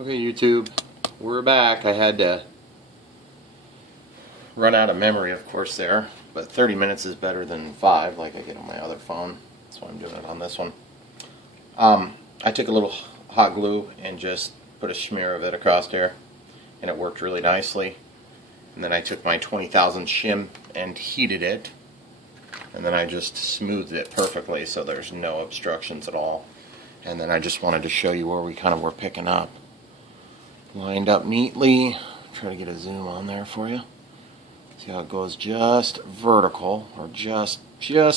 Okay, YouTube, we're back. I had to run out of memory, of course, there, but 30 minutes is better than 5 like I get on my other phone. That's why I'm doing it on this one. I took a little hot glue and just put a smear of it across here, and it worked really nicely. And then I took my 20,000 shim and heated it, and then I just smoothed it perfectly so there's no obstructions at all. And then I just wanted to show you where we kind of were picking up. Lined up neatly. Try to get a zoom on there for you. See how it goes just vertical, or just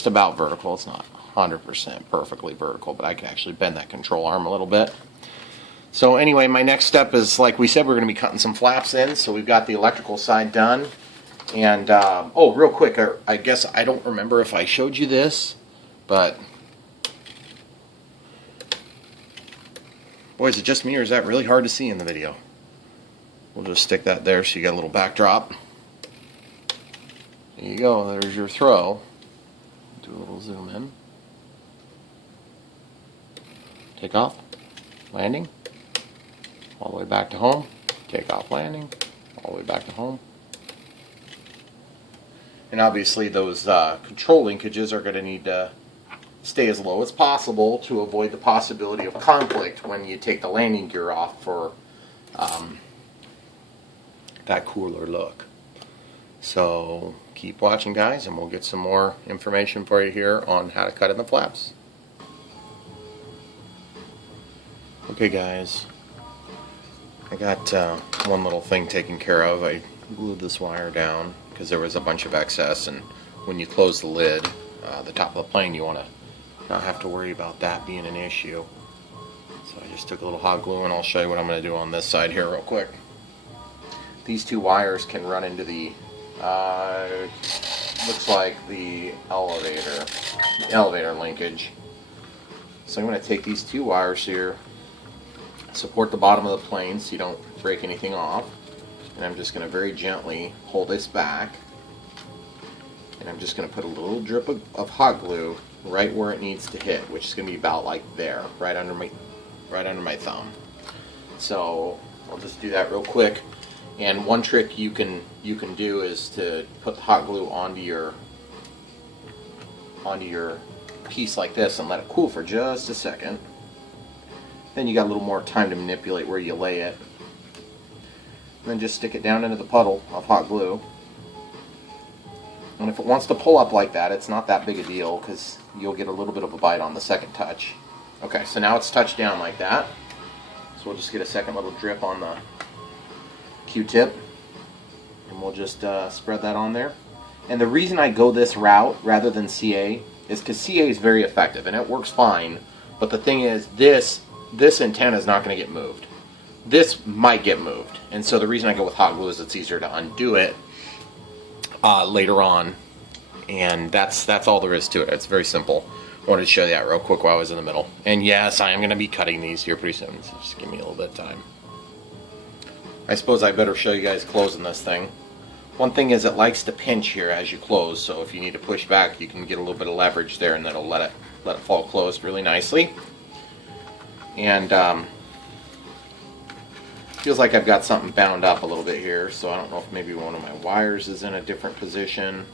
about vertical. It's not 100% perfectly vertical, but I can actually bend that control arm a little bit. So anyway, my next step is, like we said, we're going to be cutting some flaps in. So we've got the electrical side done. And, oh, real quick, I guess I don't remember if I showed you this, but boy, is it just me, or is that really hard to see in the video? We'll just stick that there so you got a little backdrop. There you go, there's your throw. Do a little zoom in. Take off, landing, all the way back to home. Take off, landing, all the way back to home. And obviously those control linkages are going to need to stay as low as possible to avoid the possibility of conflict when you take the landing gear off for that cooler look. So keep watching, guys, and we'll get some more information for you here on how to cut in the flaps. Okay, guys, I got one little thing taken care of. I glued this wire down because there was a bunch of excess, and when you close the lid, the top of the plane, you want to not have to worry about that being an issue. So I just took a little hot glue, and I'll show you what I'm going to do on this side here real quick. These two wires can run into the looks like the elevator linkage. So I'm going to take these two wires here, support the bottom of the plane so you don't break anything off, and I'm just going to very gently hold this back, and I'm just going to put a little drip of hot glue right where it needs to hit, which is going to be about like there, right under my thumb. So I'll just do that real quick. And one trick you can do is to put the hot glue onto your piece like this and let it cool for just a second. Then you got a little more time to manipulate where you lay it. And then just stick it down into the puddle of hot glue. And if it wants to pull up like that, it's not that big a deal because you'll get a little bit of a bite on the second touch. Okay, so now it's touched down like that. So we'll just get a second little drip on the Q-tip, and we'll just spread that on there. And the reason I go this route rather than CA is because CA is very effective and it works fine, but the thing is this antenna is not going to get moved. This might get moved, and so the reason I go with hot glue is it's easier to undo it later on, and that's all there is to it. It's very simple. I wanted to show you that real quick while I was in the middle. And yes, I am going to be cutting these here pretty soon, so just give me a little bit of time. I suppose I better show you guys closing this thing. One thing is it likes to pinch here as you close, so if you need to push back, you can get a little bit of leverage there, and that'll let it fall closed really nicely. And feels like I've got something bound up a little bit here, so I don't know if maybe one of my wires is in a different position,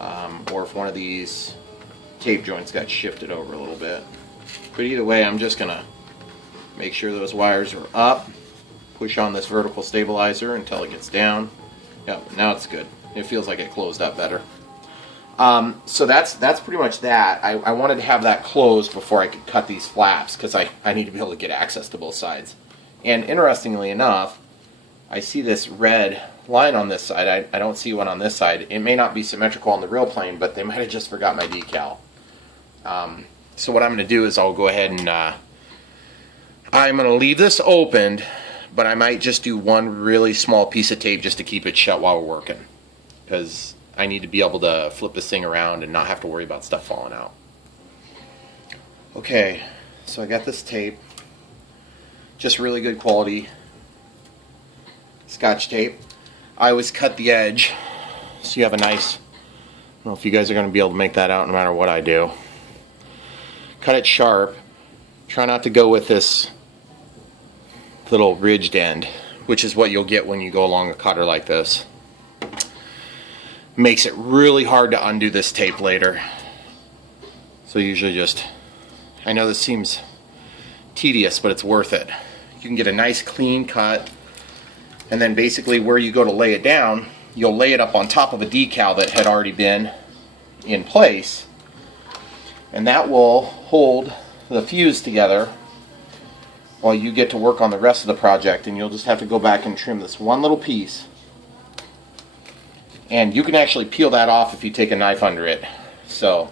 or if one of these tape joints got shifted over a little bit. But either way, I'm just gonna make sure those wires are up. Push on this vertical stabilizer until it gets down. Yep, now it's good. It feels like it closed up better. So that's pretty much that. I wanted to have that closed before I could cut these flaps because I need to be able to get access to both sides. And interestingly enough, I see this red line on this side. I don't see one on this side. It may not be symmetrical on the real plane, but they might have just forgot my decal. So what I'm going to do is I'll go ahead and I'm going to leave this opened, but I might just do one really small piece of tape just to keep it shut while we're working, because I need to be able to flip this thing around and not have to worry about stuff falling out. Okay, so I got this tape, just really good quality Scotch tape. I always cut the edge so you have a nice, I don't know if you guys are going to be able to make that out no matter what I do. Cut it sharp. Try not to go with this little ridged end, which is what you'll get when you go along a cutter like this. Makes it really hard to undo this tape later. So usually just, I know this seems tedious, but it's worth it. You can get a nice clean cut, and then basically where you go to lay it down, you'll lay it up on top of a decal that had already been in place, and that will hold the fuse together while you get to work on the rest of the project. And you'll just have to go back and trim this one little piece, and you can actually peel that off if you take a knife under it. So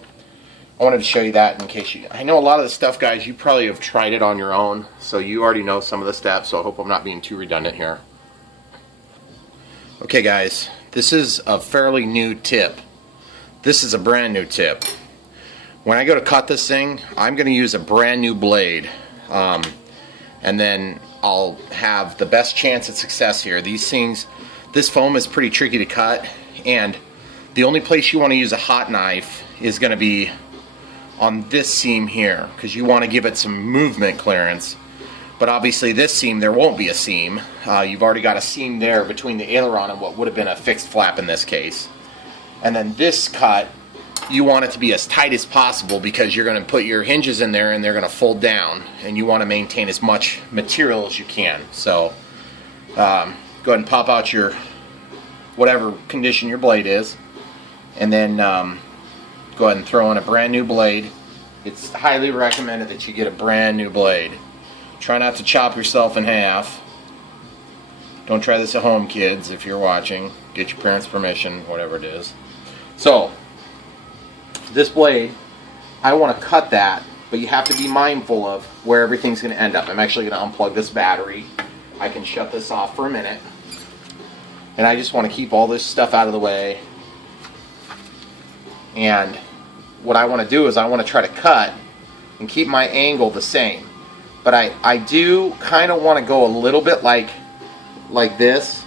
I wanted to show you that in case you, I know a lot of the stuff, guys, you probably have tried it on your own, so you already know some of the steps, so I hope I'm not being too redundant here. Okay guys, this is a fairly new tip. This is a brand new tip. When I go to cut this thing, I'm going to use a brand new blade, and then I'll have the best chance at success here. These things, this foam is pretty tricky to cut, and the only place you want to use a hot knife is going to be on this seam here, because you want to give it some movement clearance. But obviously this seam, there won't be a seam. You've already got a seam there between the aileron and what would have been a fixed flap in this case. And then this cut, you want it to be as tight as possible, because you're going to put your hinges in there and they're going to fold down, and you want to maintain as much material as you can. So go ahead and pop out your whatever condition your blade is, and then go ahead and throw in a brand new blade. It's highly recommended that you get a brand new blade. Try not to chop yourself in half. Don't try this at home, kids, if you're watching. Get your parents' permission, whatever it is. So this blade, I want to cut that, but you have to be mindful of where everything's going to end up. I'm actually going to unplug this battery. I can shut this off for a minute, and I just want to keep all this stuff out of the way. And what I want to do is I want to try to cut and keep my angle the same, but I do kind of want to go a little bit like this,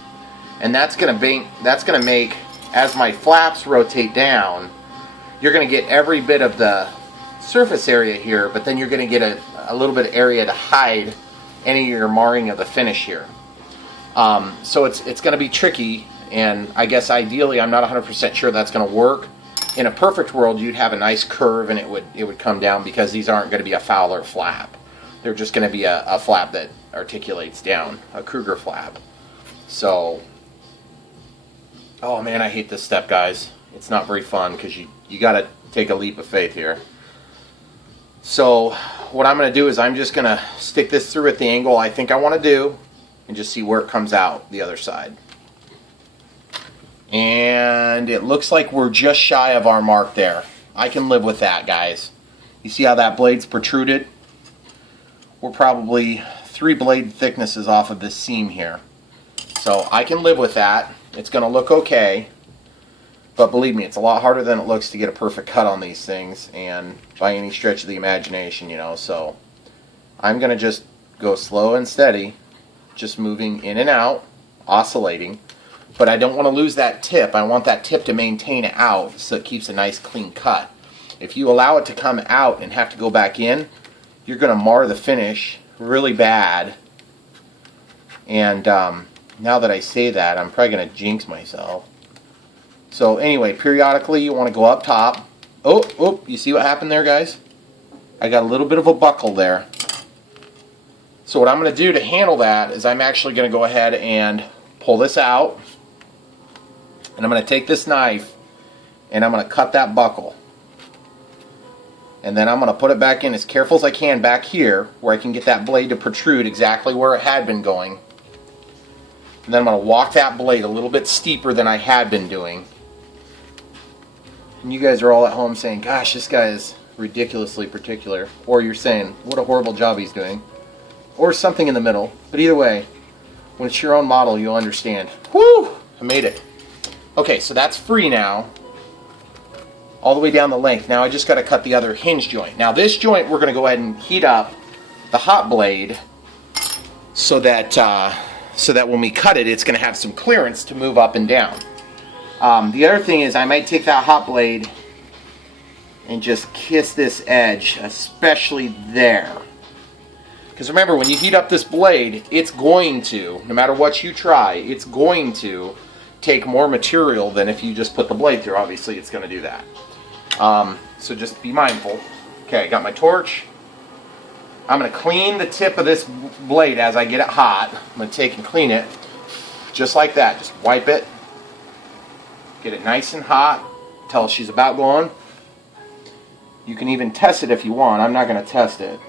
and that's going to make, as my flaps rotate down, you're going to get every bit of the surface area here, but then you're going to get a little bit of area to hide any of your marring of the finish here. So it's going to be tricky, and I guess ideally I'm not 100% sure that's going to work. In a perfect world, you'd have a nice curve and it would come down, because these aren't going to be a Fowler flap. They're just going to be a flap that articulates down, a Kruger flap. So, oh man, I hate this step, guys. It's not very fun, because you got to take a leap of faith here. So what I'm going to do is I'm just going to stick this through at the angle I think I want to do, and just see where it comes out the other side. And it looks like we're just shy of our mark there. I can live with that, guys. You see how that blade's protruded? We're probably 3 blade thicknesses off of this seam here. So I can live with that. It's going to look okay. But believe me, it's a lot harder than it looks to get a perfect cut on these things, and by any stretch of the imagination, you know. So I'm going to just go slow and steady, just moving in and out, oscillating. But I don't want to lose that tip. I want that tip to maintain it out, so it keeps a nice clean cut. If you allow it to come out and have to go back in, you're going to mar the finish really bad. And now that I say that, I'm probably going to jinx myself. So anyway, periodically you want to go up top. Oh, you see what happened there, guys? I got a little bit of a buckle there. So what I'm going to do to handle that is I'm actually going to go ahead and pull this out. And I'm going to take this knife and I'm going to cut that buckle. And then I'm going to put it back in as careful as I can back here, where I can get that blade to protrude exactly where it had been going. And then I'm going to walk that blade a little bit steeper than I had been doing. And you guys are all at home saying, gosh, this guy is ridiculously particular. Or you're saying, what a horrible job he's doing. Or something in the middle. But either way, when it's your own model, you'll understand. Woo! I made it. Okay, so that's free now, all the way down the length. Now I just got to cut the other hinge joint. Now this joint, we're going to go ahead and heat up the hot blade so that when we cut it, it's going to have some clearance to move up and down. The other thing is I might take that hot blade and just kiss this edge, especially there. Because remember, when you heat up this blade, it's going to, no matter what you try, it's going to take more material than if you just put the blade through. Obviously, it's going to do that. So just be mindful. Okay, I got my torch. I'm going to clean the tip of this blade as I get it hot. I'm going to take and clean it just like that. Just wipe it. Get it nice and hot until she's about gone. You can even test it if you want. I'm not going to test it.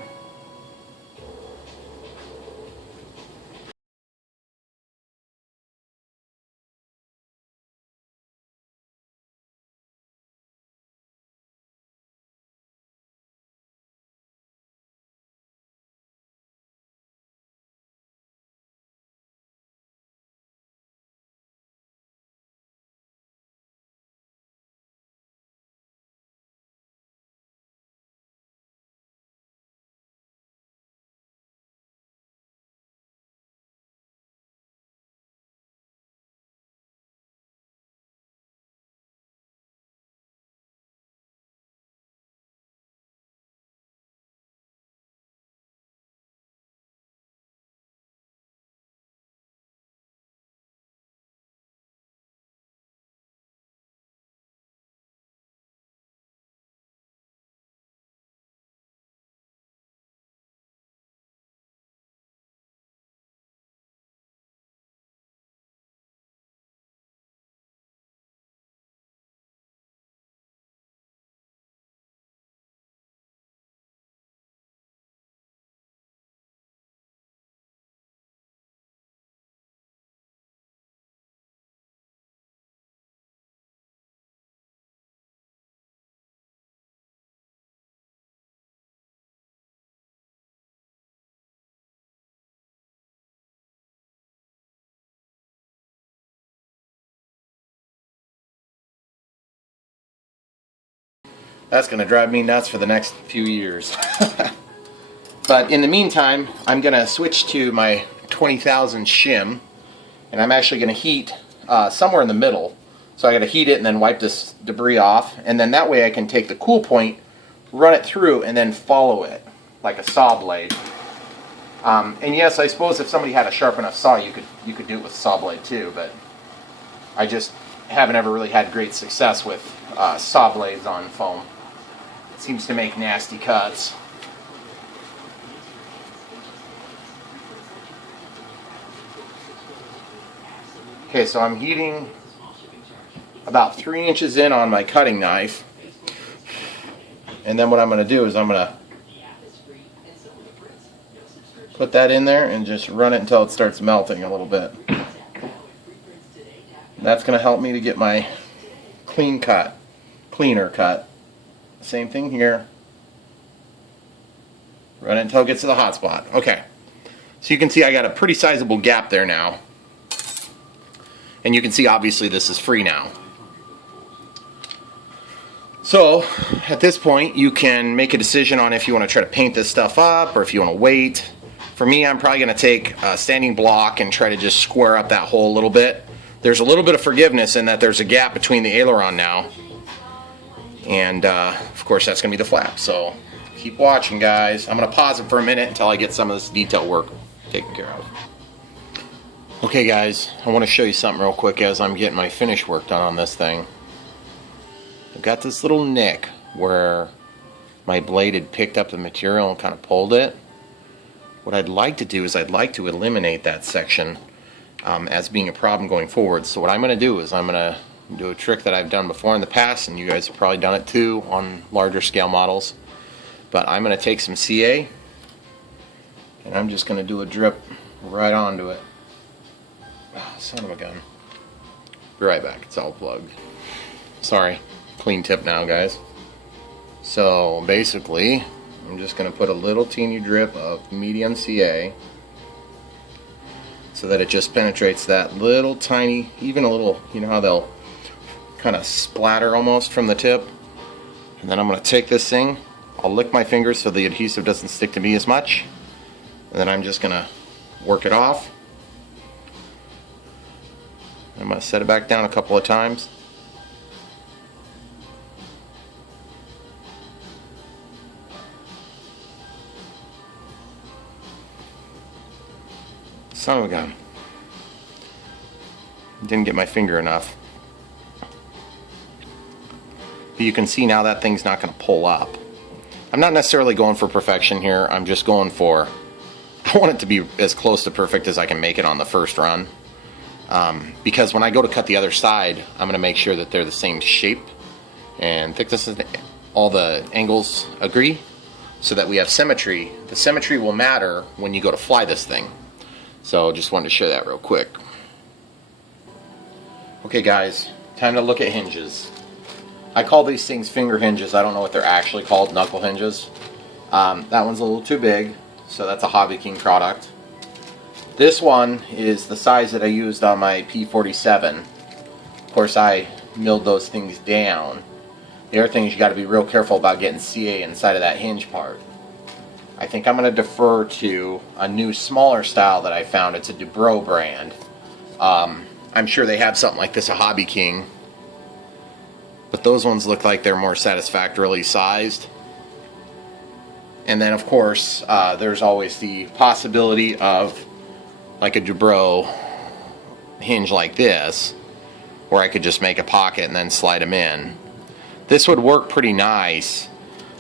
That's going to drive me nuts for the next few years. But in the meantime, I'm going to switch to my 20,000 shim, and I'm actually going to heat somewhere in the middle. So I got to heat it and then wipe this debris off, and then that way I can take the cool point, run it through, and then follow it like a saw blade. And yes, I suppose if somebody had a sharp enough saw, you could do it with a saw blade too. But I just haven't ever really had great success with saw blades on foam. It seems to make nasty cuts. Okay, so I'm heating about 3 inches in on my cutting knife. And then what I'm going to do is I'm going to put that in there and just run it until it starts melting a little bit. And that's going to help me to get my cleaner cut. Same thing here. Run it until it gets to the hot spot. Okay, so you can see I got a pretty sizable gap there now. And you can see obviously this is free now. So at this point you can make a decision on if you want to try to paint this stuff up or if you want to wait. For me, I'm probably going to take a standing block and try to just square up that hole a little bit. There's a little bit of forgiveness in that there's a gap between the aileron now. And of course that's going to be the flap. So keep watching, guys. I'm going to pause it for a minute until I get some of this detail work taken care of. Okay guys, I want to show you something real quick as I'm getting my finish work done on this thing. I've got this little nick where my blade had picked up the material and kind of pulled it. What I'd like to do is I'd like to eliminate that section as being a problem going forward. So what I'm going to do is I'm going to do a trick that I've done before in the past, and you guys have probably done it too on larger scale models. But I'm going to take some CA and I'm just going to do a drip right onto it. Oh, son of a gun. Be right back, it's all plugged. Sorry, clean tip now, guys. So basically, I'm just going to put a little teeny drip of medium CA so that it just penetrates that little tiny, even a little, you know how they'll kind of splatter almost from the tip. And then I'm going to take this thing, I'll lick my fingers so the adhesive doesn't stick to me as much. And then I'm just going to work it off. I'm going to set it back down a couple of times. Son of a gun. Didn't get my finger enough. But you can see now that thing's not going to pull up. I'm not necessarily going for perfection here. I'm just going for, I want it to be as close to perfect as I can make it on the first run. Because when I go to cut the other side, I'm going to make sure that they're the same shape and thickness. All the angles agree so that we have symmetry. The symmetry will matter when you go to fly this thing. So just wanted to share that real quick. Okay guys, time to look at hinges. I call these things finger hinges. I don't know what they're actually called, knuckle hinges. That one's a little too big, so that's a Hobby King product. This one is the size that I used on my P-47. Of course, I milled those things down. The other thing is you got to be real careful about getting CA inside of that hinge part. I think I'm going to defer to a new smaller style that I found. It's a Dubrow brand. I'm sure they have something like this at Hobby King, but those ones look like they're more satisfactorily sized. And then of course there's always the possibility of like a Dubrow hinge like this, where I could just make a pocket and then slide them in. This would work pretty nice.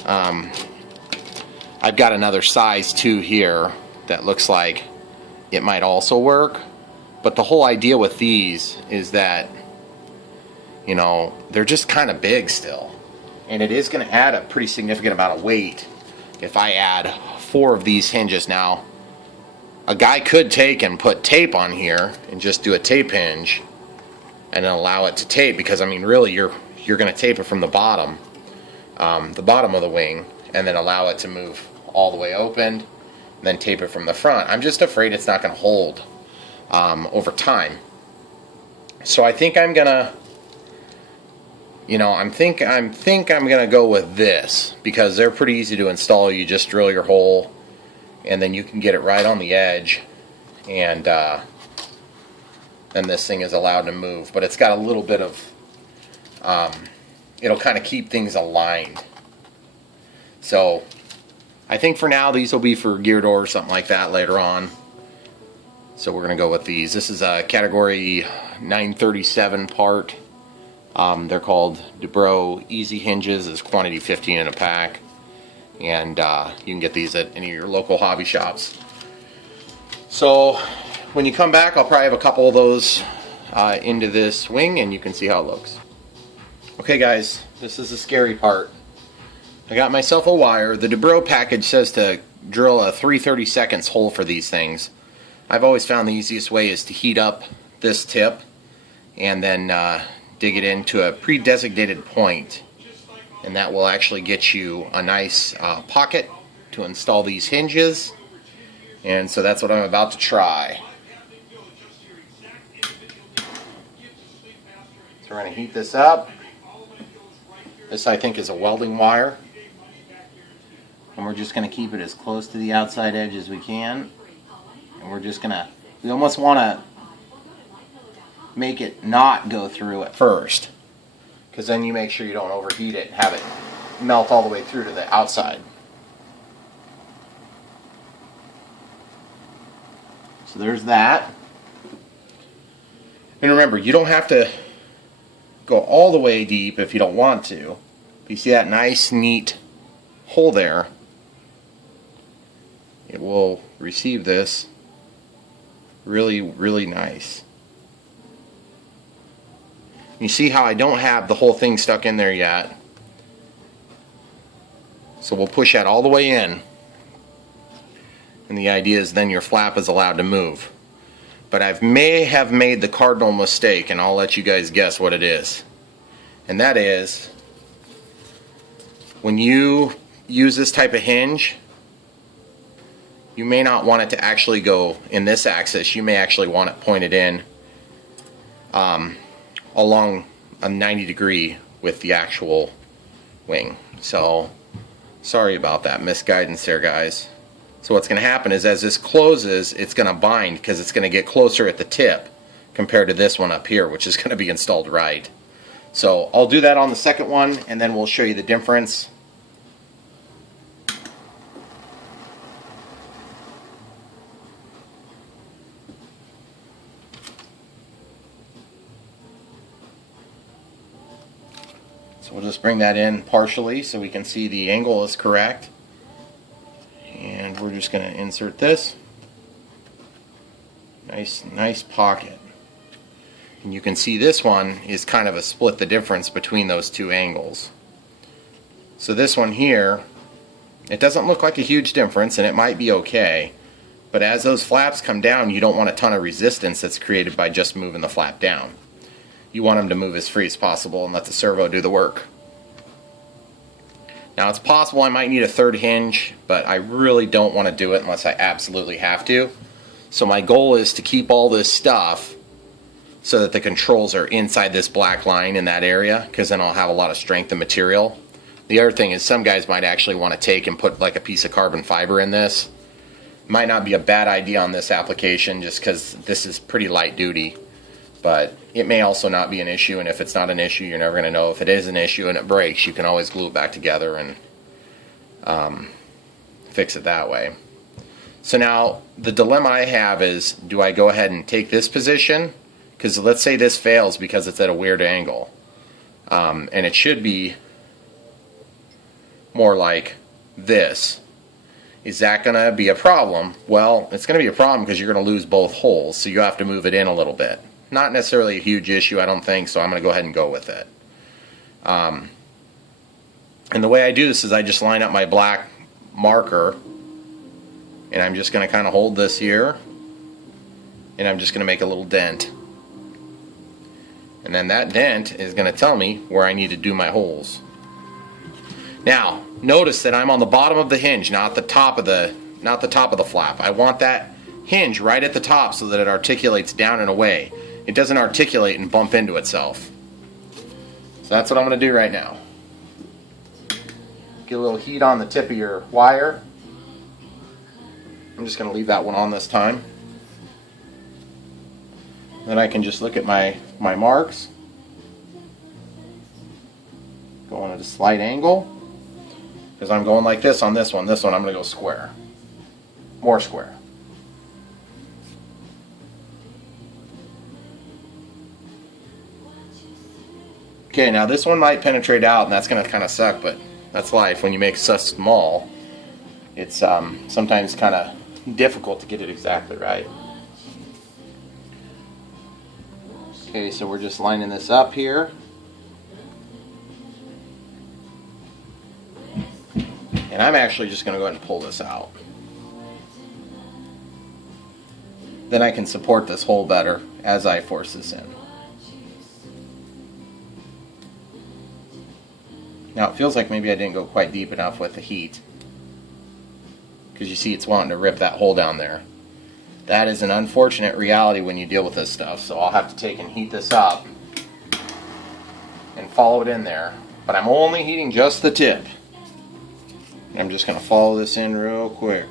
I've got another size 2 here that looks like it might also work. But the whole idea with these is that, you know, they're just kind of big still. And it is going to add a pretty significant amount of weight if I add 4 of these hinges. Now, a guy could take and put tape on here and just do a tape hinge and then allow it to tape, because I mean really you're going to tape it from the bottom of the wing, and then allow it to move all the way open, and then tape it from the front. I'm just afraid it's not going to hold over time. So I think I'm gonna, you know, I'm gonna go with this, because they're pretty easy to install. You just drill your hole and then you can get it right on the edge, and then this thing is allowed to move. But it's got a little bit of it'll kind of keep things aligned. So I think for now these will be for gear door or something like that later on. So we're going to go with these. This is a category 937 part. They're called Dubrow Easy Hinges. It's quantity 15 in a pack. And you can get these at any of your local hobby shops. So when you come back, I'll probably have a couple of those into this wing, and you can see how it looks. Okay guys, this is the scary part. I got myself a wire. The Dubrow package says to drill a 3/32 hole for these things. I've always found the easiest way is to heat up this tip and then dig it into a pre-designated point, and that will actually get you a nice pocket to install these hinges. And so that's what I'm about to try. So we're going to heat this up. This I think is a welding wire, and we're just going to keep it as close to the outside edge as we can. And we're just gonna, we almost want to make it not go through at first, because then you make sure you don't overheat it and have it melt all the way through to the outside. So there's that. And remember, you don't have to go all the way deep if you don't want to. You see that nice neat hole there? It will receive this really, really nice. You see how I don't have the whole thing stuck in there yet. So we'll push that all the way in. And the idea is then your flap is allowed to move. But I may have made the cardinal mistake, and I'll let you guys guess what it is. And that is, when you use this type of hinge, you may not want it to actually go in this axis. You may actually want it pointed in along a 90-degree with the actual wing. So sorry about that misguidance there, guys. So what's going to happen is as this closes, it's going to bind, because it's going to get closer at the tip compared to this one up here, which is going to be installed right. So I'll do that on the second one, and then we'll show you the difference. So we'll just bring that in partially so we can see the angle is correct. And we're just going to insert this. Nice pocket. And you can see this one is kind of a split the difference between those two angles. So this one here, it doesn't look like a huge difference, and it might be okay. But as those flaps come down, you don't want a ton of resistance that's created by just moving the flap down. You want them to move as free as possible and let the servo do the work. Now it's possible I might need a third hinge, but I really don't want to do it unless I absolutely have to. So my goal is to keep all this stuff so that the controls are inside this black line in that area, because then I'll have a lot of strength and material. The other thing is some guys might actually want to take and put like a piece of carbon fiber in this. Might not be a bad idea on this application just because this is pretty light duty, but it may also not be an issue, and if it's not an issue, you're never going to know. If it is an issue and it breaks, you can always glue it back together and fix it that way. So now the dilemma I have is, do I go ahead and take this position? Because let's say this fails because it's at a weird angle, and it should be more like this. Is that going to be a problem? Well, it's going to be a problem because you're going to lose both holes, so you have to move it in a little bit. Not necessarily a huge issue, I don't think, so I'm going to go ahead and go with it. And the way I do this is I just line up my black marker, and I'm just going to kind of hold this here, and I'm just going to make a little dent. And then that dent is going to tell me where I need to do my holes. Now, notice that I'm on the bottom of the hinge, not the top of the flap. I want that hinge right at the top so that it articulates down and away. It doesn't articulate and bump into itself. So that's what I'm going to do right now. Get a little heat on the tip of your wire. I'm just going to leave that one on this time. Then I can just look at my marks. Going at a slight angle. Because I'm going like this on this one. This one I'm going to go square. More square. Okay, now this one might penetrate out, and that's going to kind of suck, but that's life. When you make such small, it's sometimes kind of difficult to get it exactly right. Okay, so we're just lining this up here. And I'm actually just going to go ahead and pull this out. Then I can support this hole better as I force this in. Now it feels like maybe I didn't go quite deep enough with the heat, because you see it's wanting to rip that hole down there. That is an unfortunate reality when you deal with this stuff, so I'll have to take and heat this up and follow it in there. But I'm only heating just the tip. And I'm just going to follow this in real quick.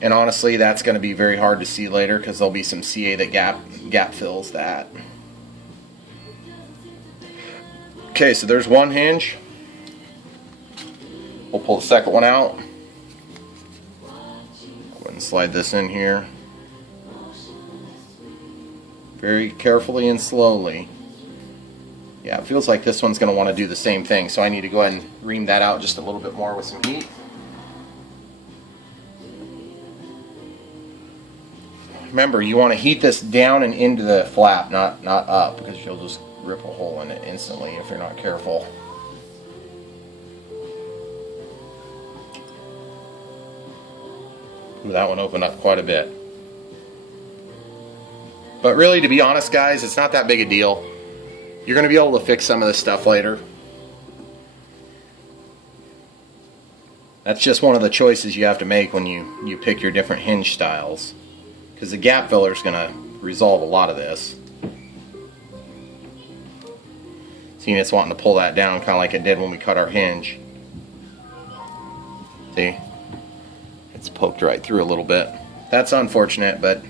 And honestly, that's going to be very hard to see later because there'll be some CA that gap fills that. Okay, so there's one hinge. We'll pull the second one out. Go ahead and slide this in here. Very carefully and slowly. Yeah, it feels like this one's going to want to do the same thing, so I need to go ahead and ream that out just a little bit more with some heat. Remember, you want to heat this down and into the flap, not up, because you'll just rip a hole in it instantly if you're not careful. Ooh, that one opened up quite a bit. But really, to be honest, guys, it's not that big a deal. You're going to be able to fix some of this stuff later. That's just one of the choices you have to make when you pick your different hinge styles. Because the gap filler is going to resolve a lot of this. See, it's wanting to pull that down kind of like it did when we cut our hinge. See? It's poked right through a little bit. That's unfortunate, but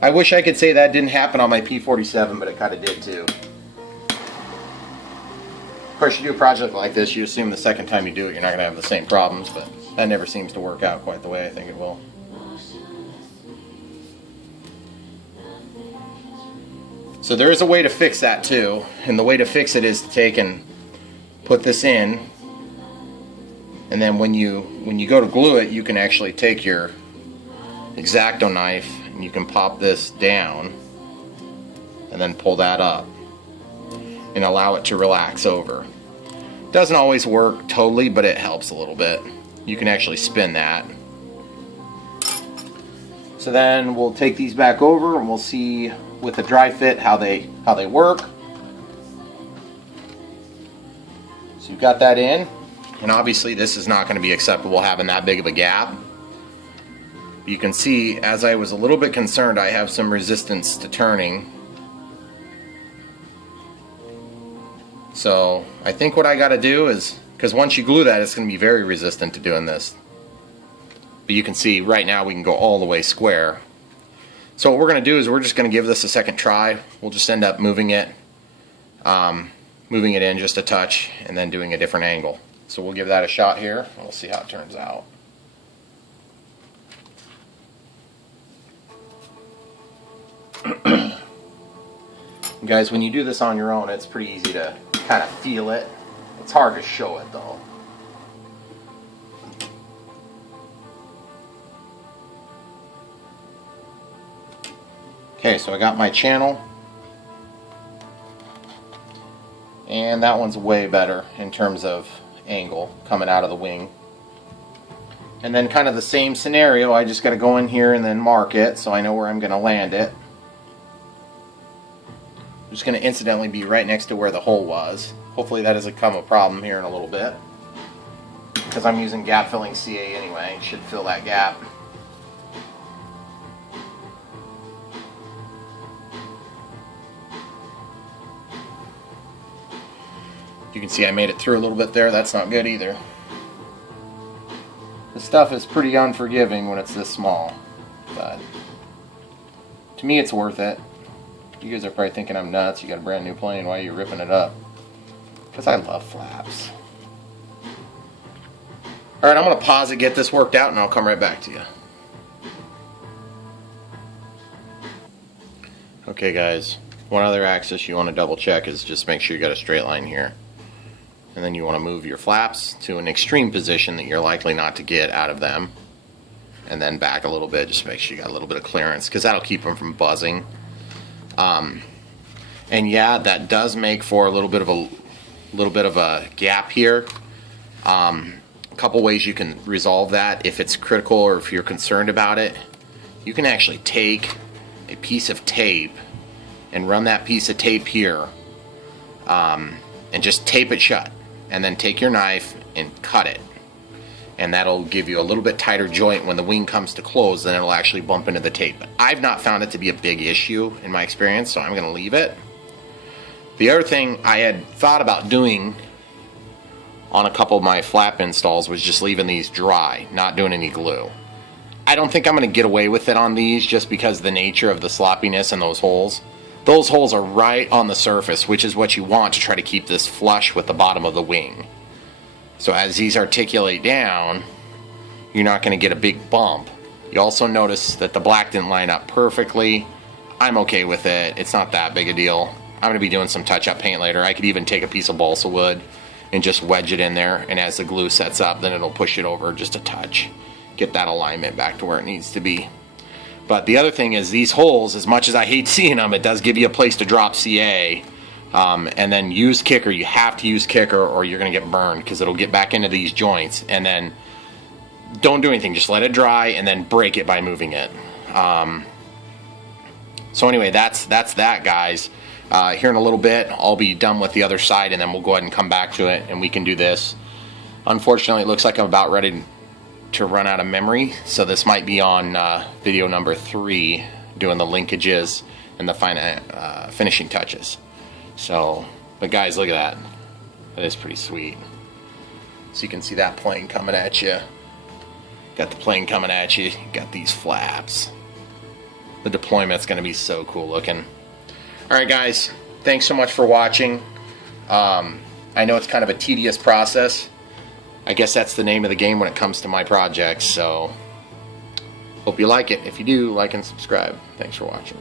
I wish I could say that didn't happen on my P-47, but it kind of did too. Of course, you do a project like this, you assume the second time you do it you're not going to have the same problems, but that never seems to work out quite the way I think it will. So there is a way to fix that too, and the way to fix it is to take and put this in, and then when you go to glue it, you can actually take your X-Acto knife and you can pop this down and then pull that up and allow it to relax over. Doesn't always work totally, but it helps a little bit. You can actually spin that. So then we'll take these back over and we'll see with a dry fit how they work. So you've got that in, and obviously this is not going to be acceptable having that big of a gap. You can see, as I was a little bit concerned, I have some resistance to turning. So I think what I got to do is, because once you glue that, it's going to be very resistant to doing this. But you can see right now we can go all the way square. So what we're going to do is we're just going to give this a second try. We'll just end up moving it in just a touch and then doing a different angle. So we'll give that a shot here and we'll see how it turns out. Guys, when you do this on your own, it's pretty easy to kind of feel it. It's hard to show it though. Okay, so I got my channel, and that one's way better in terms of angle coming out of the wing. And then kind of the same scenario, I just got to go in here and then mark it so I know where I'm going to land it. I'm just going to incidentally be right next to where the hole was. Hopefully that doesn't become a problem here in a little bit, because I'm using gap filling CA anyway. It should fill that gap. You can see I made it through a little bit there. That's not good either. This stuff is pretty unforgiving when it's this small, but to me it's worth it. You guys are probably thinking I'm nuts. You got a brand new plane. Why are you ripping it up? Because I love flaps. Alright, I'm going to pause it, get this worked out, and I'll come right back to you. Okay guys, one other axis you want to double check is just make sure you got a straight line here. And then you want to move your flaps to an extreme position that you're likely not to get out of them. And then back a little bit, just make sure you got a little bit of clearance, because that'll keep them from buzzing. And yeah, that does make for a little bit of a gap here. A couple ways you can resolve that if it's critical or if you're concerned about it. You can actually take a piece of tape and run that piece of tape here, and just tape it shut, and then take your knife and cut it, and that'll give you a little bit tighter joint when the wing comes to close. Then it'll actually bump into the tape. But I've not found it to be a big issue in my experience, so I'm going to leave it. The other thing I had thought about doing on a couple of my flap installs was just leaving these dry, not doing any glue. I don't think I'm going to get away with it on these, just because of the nature of the sloppiness in those holes. Those holes are right on the surface, which is what you want to try to keep this flush with the bottom of the wing. So as these articulate down, you're not going to get a big bump. You also notice that the black didn't line up perfectly. I'm okay with it. It's not that big a deal. I'm going to be doing some touch-up paint later. I could even take a piece of balsa wood and just wedge it in there, and as the glue sets up, then it'll push it over just a touch. Get that alignment back to where it needs to be. But the other thing is, these holes, as much as I hate seeing them, it does give you a place to drop CA. And then use kicker. You have to use kicker or you're going to get burned, because it'll get back into these joints. And then don't do anything. Just let it dry and then break it by moving it. So anyway, that's that, guys. Here in a little bit, I'll be done with the other side, and then we'll go ahead and come back to it, and we can do this. Unfortunately, it looks like I'm about ready to run out of memory, so this might be on video number 3, doing the linkages and the finishing touches. So, but guys, look at that. That is pretty sweet. So you can see that plane coming at you. Got the plane coming at you. Got these flaps. The deployment's going to be so cool looking. Alright guys, thanks so much for watching. I know it's kind of a tedious process. I guess that's the name of the game when it comes to my projects, so hope you like it. If you do, like and subscribe. Thanks for watching.